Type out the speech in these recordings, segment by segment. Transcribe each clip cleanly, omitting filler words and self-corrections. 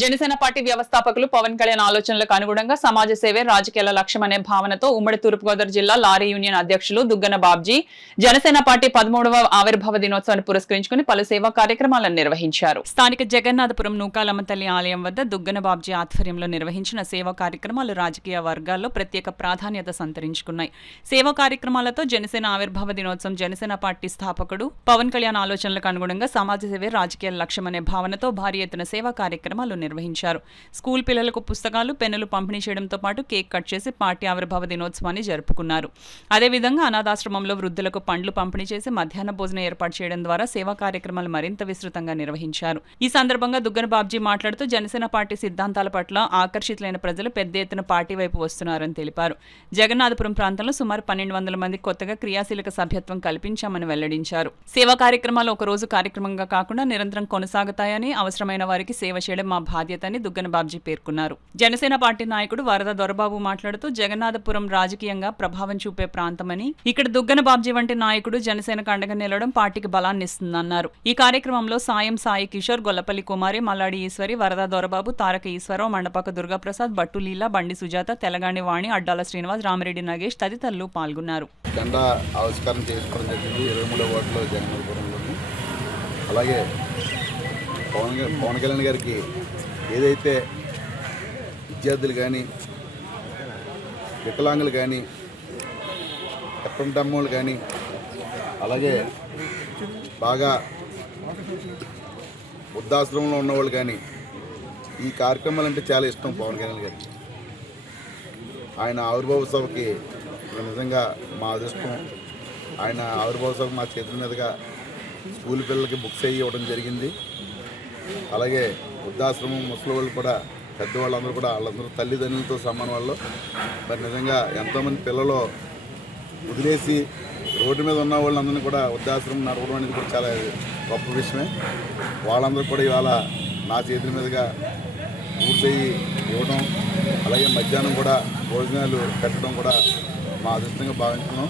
Janasena party వ్యవస్థాపకులు పవన్ కళ్యాణ్ ఆలోచనలకు అనుగుణంగా సమాజ సేవే రాజకీయాల లక్ష్యం అనే భావనతో ఉమ్మడి తూర్పుగోదావరి జిల్లా లారీ యూనియన్ అధ్యక్షులు దుగ్గన బాబ్జీ జనసేన పార్టీ 13వ ఆవిర్భావ దినోత్సవాన్ని పురస్కరించుకుని పలు సేవా కార్యక్రమాలను నిర్వహించారు. స్థానిక జగన్నాథపురం నూకాలమ్మ తల్లి ఆలయం వద్ద దుగ్గన బాబ్జీ ఆధ్వర్యంలో నిర్వహించిన సేవా కార్యక్రమాలు రాజకీయ వర్గాల్లో ప్రత్యేక ప్రాధాన్యత సంతరించుకున్నాయి. సేవా కార్యక్రమాలతో జనసేన ఆవిర్భావ దినోత్సవం జనసేన పార్టీ స్థాపకుడు పవన్ కళ్యాణ్ ఆలోచనలకు అనుగుణంగా సమాజ సేవే రాజకీయాల లక్ష్యం అనే భావనతో భారీ ఎత్తున సేవా కార్యక్రమాలు నిర్వహించారు. స్కూల్ పిల్లలకు పుస్తకాలు, పెన్నులు పంపిణీ చేయడంతో పాటు కేక్ కట్ చేసి పార్టీ ఆవిర్భావ దినోత్సవాన్ని జరుపుకున్నారు. అదేవిధంగా అనాథాశ్రమంలో వృద్ధులకు పండ్లు పంపిణీ చేసి మధ్యాహ్న భోజనం ఏర్పాటు చేయడం ద్వారా సేవా కార్యక్రమాలు మరింత విస్తృతంగా నిర్వహించారు. ఈ సందర్భంగా దుగ్గన బాబ్జీ మాట్లాడుతూ జనసేన పార్టీ సిద్ధాంతాల పట్ల ఆకర్షితులైన ప్రజలు పెద్ద ఎత్తున పార్టీ వైపు వస్తున్నారని తెలిపారు. జగన్నాథపురం ప్రాంతంలో సుమారు 1200 మంది కొత్తగా క్రియాశీలక సభ్యత్వం కల్పించామని వెల్లడించారు. సేవా కార్యక్రమాలు ఒక రోజు కార్యక్రమంగా కాకుండా నిరంతరం కొనసాగుతాయని, అవసరమైన వారికి సేవ చేయడం మా బాధ్యతని దుగ్గన బాబ్జీ పేర్కొన్నారు. జనసేన పార్టీ నాయకుడు వరద దొరబాబు మాట్లాడుతూ జగన్నాథపురం రాజకీయంగా ప్రభావం చూపే ప్రాంతమని, ఇక్కడ దుగ్గన బాబ్జీ వంటి నాయకుడు జనసేనకు అండగా నిలవడం పార్టీకి బలాన్ని ఇస్తుందన్నారు. ఈ కార్యక్రమంలో సాయి కిషోర్, గొల్లపల్లి కుమారి, మల్లాడి ఈశ్వరి, వరద దొరబాబు, తారక ఈశ్వరరావు, మండపాక దుర్గాప్రసాద్, బట్టు లీలా, బండి సుజాత, తెలంగాణ వాణి, అడ్డాల శ్రీనివాస్, రామిరెడ్డి నగేష్ తదితరులు పాల్గొన్నారు. జెండా ఆవిష్కారం చేసుకోవడం జరిగింది 23వ వార్డులో జగన్నాథపురంలోని. అలాగే పవన్ కళ్యాణ్ గారికి ఏదైతే విద్యార్థులు కానీ, వికలాంగులు కానీ, ఎప్పంటమ్మోళ్ళు కానీ, అలాగే బాగా వృద్ధాశ్రమంలో ఉన్నవాళ్ళు కానీ ఈ కార్యక్రమాలు అంటే చాలా ఇష్టం పవన్ కళ్యాణ్ గారికి. ఆయన ఆవిర్భావ సభకి నిజంగా మా అదృష్టం. ఆయన ఆవిర్భావ సభ మా చేతుల మీదుగా స్కూల్ పిల్లలకి బుక్స్ అయ్యి ఇవ్వడం జరిగింది. అలాగే వృద్ధాశ్రమం ముసలి వాళ్ళు కూడా, పెద్దవాళ్ళందరూ కూడా వాళ్ళందరూ తల్లిదండ్రులతో సమానం వాళ్ళు. మరి నిజంగా ఎంతోమంది పిల్లలు వదిలేసి రోడ్డు మీద ఉన్న వాళ్ళందరినీ కూడా వృద్ధాశ్రమం నడవడం అనేది కూడా చాలా గొప్ప విషయమే. వాళ్ళందరూ కూడా ఇవాళ నా చేతుల మీదుగా బుక్స్ అయ్యి ఇవ్వడం, అలాగే మధ్యాహ్నం కూడా భోజనాలు పెట్టడం కూడా మా అదృష్టంగా భావించున్నాం.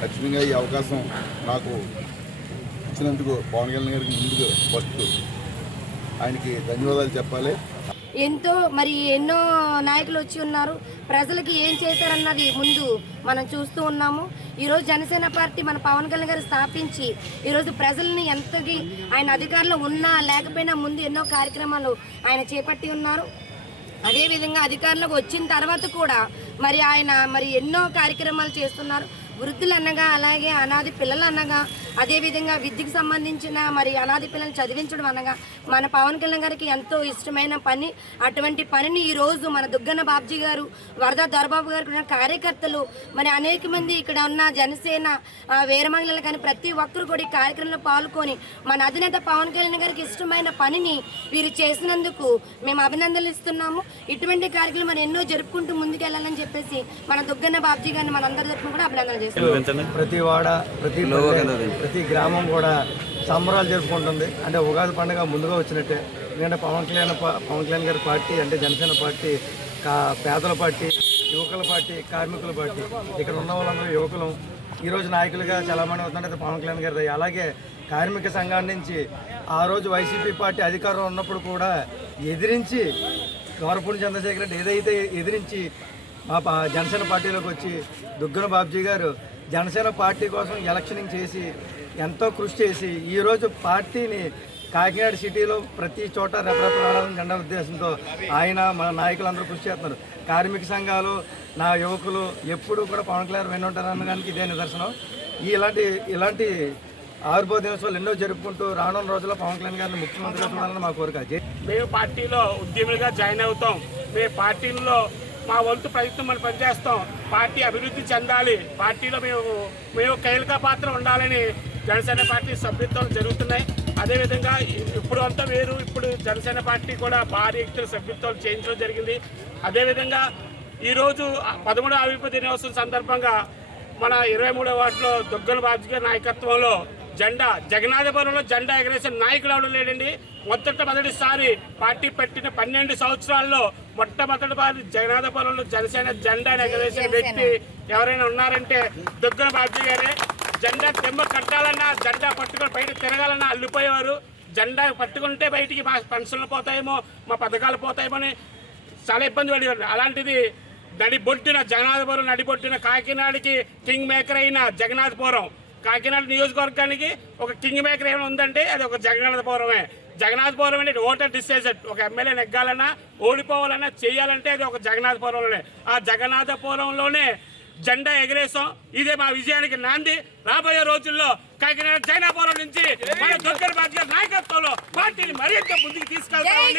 ఖచ్చితంగా ఈ అవకాశం నాకు ఇచ్చినందుకు పవన్ కళ్యాణ్ గారికి ముందుకు ఫస్ట్ ఆయనకి ధన్యవాదాలు చెప్పాలి. ఎన్నో నాయకులు వచ్చి ఉన్నారు. ప్రజలకి ఏం చేశారన్నది ముందు మనం చూస్తూ ఉన్నాము. ఈరోజు జనసేన పార్టీ మన పవన్ కళ్యాణ్ గారు స్థాపించి ఈరోజు ప్రజల్ని ఎంతకి ఆయన అధికారంలో ఉన్నా లేకపోయినా ముందు ఎన్నో కార్యక్రమాలు ఆయన చేపట్టి ఉన్నారు. అదేవిధంగా అధికారంలోకి వచ్చిన తర్వాత కూడా ఆయన ఎన్నో కార్యక్రమాలు చేస్తున్నారు. వృద్ధులు అనగా, అలాగే అనాథ పిల్లలు అనగా, అదేవిధంగా విద్యకు సంబంధించిన అనాథ పిల్లల్ని చదివించడం అనగా మన పవన్ కళ్యాణ్ గారికి ఎంతో ఇష్టమైన పని. అటువంటి పనిని ఈరోజు మన దుగ్గన బాబ్జీ గారు, వరద దొరబాబు గారు, కార్యకర్తలు, అనేక మంది ఇక్కడ ఉన్న జనసేన వీర మహిళలు కానీ ప్రతి ఒక్కరు కూడా ఈ కార్యక్రమంలో పాల్గొని మన అధినేత పవన్ కళ్యాణ్ గారికి ఇష్టమైన పనిని వీరు చేసినందుకు మేము అభినందనలు ఇస్తున్నాము. ఇటువంటి కార్యక్రమం ఎన్నో జరుపుకుంటూ ముందుకెళ్లాలని చెప్పేసి మన దుగ్గన బాబ్జీ గారిని మనందరి తరఫున కూడా అభినందనలు చేస్తున్నాం. ప్రతి వాడ, ప్రతి గ్రామం కూడా సంబరాలు జరుపుకుంటుంది. అంటే ఉగాది పండుగ ముందుగా వచ్చినట్టే. ఎందుకంటే పవన్ కళ్యాణ్ గారి పార్టీ అంటే జనసేన పార్టీ పేదల పార్టీ, యువకుల పార్టీ, కార్మికుల పార్టీ. ఇక్కడ ఉన్న వాళ్ళందరూ యువకులు ఈరోజు నాయకులుగా చాలామంది అవుతుంటే పవన్ కళ్యాణ్ గారి. అలాగే కార్మిక సంఘాల నుంచి ఆ రోజు వైసీపీ పార్టీ అధికారంలో ఉన్నప్పుడు కూడా ఎదిరించి గౌరవపూడి చంద్రశేఖర్ రెడ్డి ఏదైతే ఎదిరించి మా జనసేన పార్టీలోకి వచ్చి దుగ్గన బాబ్జీ గారు జనసేన పార్టీ కోసం ఎలక్షనింగ్ చేసి ఎంతో కృషి చేసి ఈరోజు పార్టీని కాకినాడ సిటీలో ప్రతి చోట రెపరెపలాడాలని జెండా ఉద్దేశంతో ఆయన మన నాయకులందరూ కృషి చేస్తున్నారు. కార్మిక సంఘాలు, నా యువకులు ఎప్పుడూ కూడా పవన్ కళ్యాణ్ వెన్నుంటారనడానికి ఇదే నిదర్శనం. ఇలాంటి ఆవిర్భావ దినోత్సవాలు ఎన్నో జరుపుకుంటూ రానున్న రోజుల్లో పవన్ కళ్యాణ్ గారిని ముఖ్యమంత్రిగా చూడాలని మా కోరిక. మేము పార్టీలో ఉద్యములుగా జాయిన్ అవుతాం. మేము పార్టీలో మా వంతు ప్రయత్నం మనం పనిచేస్తాం. పార్టీ అభివృద్ధి చెందాలి, పార్టీలో మేము కీలక పాత్ర ఉండాలని జనసేన పార్టీ సభ్యత్వాలు జరుగుతున్నాయి. అదేవిధంగా ఇప్పుడు అంతా వేరు, ఇప్పుడు జనసేన పార్టీ కూడా భారీ ఎత్తున సభ్యత్వాలు చేయించడం జరిగింది. అదేవిధంగా ఈరోజు 13వ ఆవిర్భావ దినోత్సవం సందర్భంగా మన 23వ వార్డులో దుగ్గన బాబ్జీ గారి నాయకత్వంలో జగన్నాథపురంలో జెండా ఎగరేసిన నాయకుడు ఎవరు లేడండి. మొదటిసారి పార్టీ పెట్టిన 12 సంవత్సరాల్లో మొట్టమొదటిసారి జగన్నాథపురంలో జనసేన జెండా ఎగరేసిన వ్యక్తి ఎవరైనా ఉన్నారంటే దుగ్గన బాబ్జీ గారే. జెండా తెమ్మ కట్టాలన్నా, జెండా పట్టుకొని బయట తిరగాలన్నా అల్లిపోయేవారు. జెండా పట్టుకుంటే బయటికి మా పెన్షన్లు పోతాయేమో, మా పథకాలు పోతాయేమో అని చాలా ఇబ్బంది పడేవారు. అలాంటిది నడిబొడ్డిన జగన్నాథపురం, నడిబొడ్డిన కాకినాడకి కింగ్ మేకర్ అయిన జగన్నాథపురం, కాకినాడ నియోజకవర్గానికి ఒక కింగ్ మేకర్ ఏమైనా ఉందంటే అది ఒక జగన్నాథపురమే. జగన్నాథపురం అంటే ఓటర్ డిసిజన్, ఒక ఎమ్మెల్యే నెగ్గాలన్నా ఓడిపోవాలన్నా చేయాలంటే అది ఒక జగన్నాథపురంలోనే. ఆ జగన్నాథపురంలోనే జెండా ఎగరేసాం. ఇదే మా విజయానికి నాంది. రాబోయే రోజుల్లో కాకినాడ జగన్నాథపురం నుంచి మన దుగ్గన బాబు గారి నాయకత్వంలో పార్టీని మరింత ముందుకు తీసుకెళ్తామని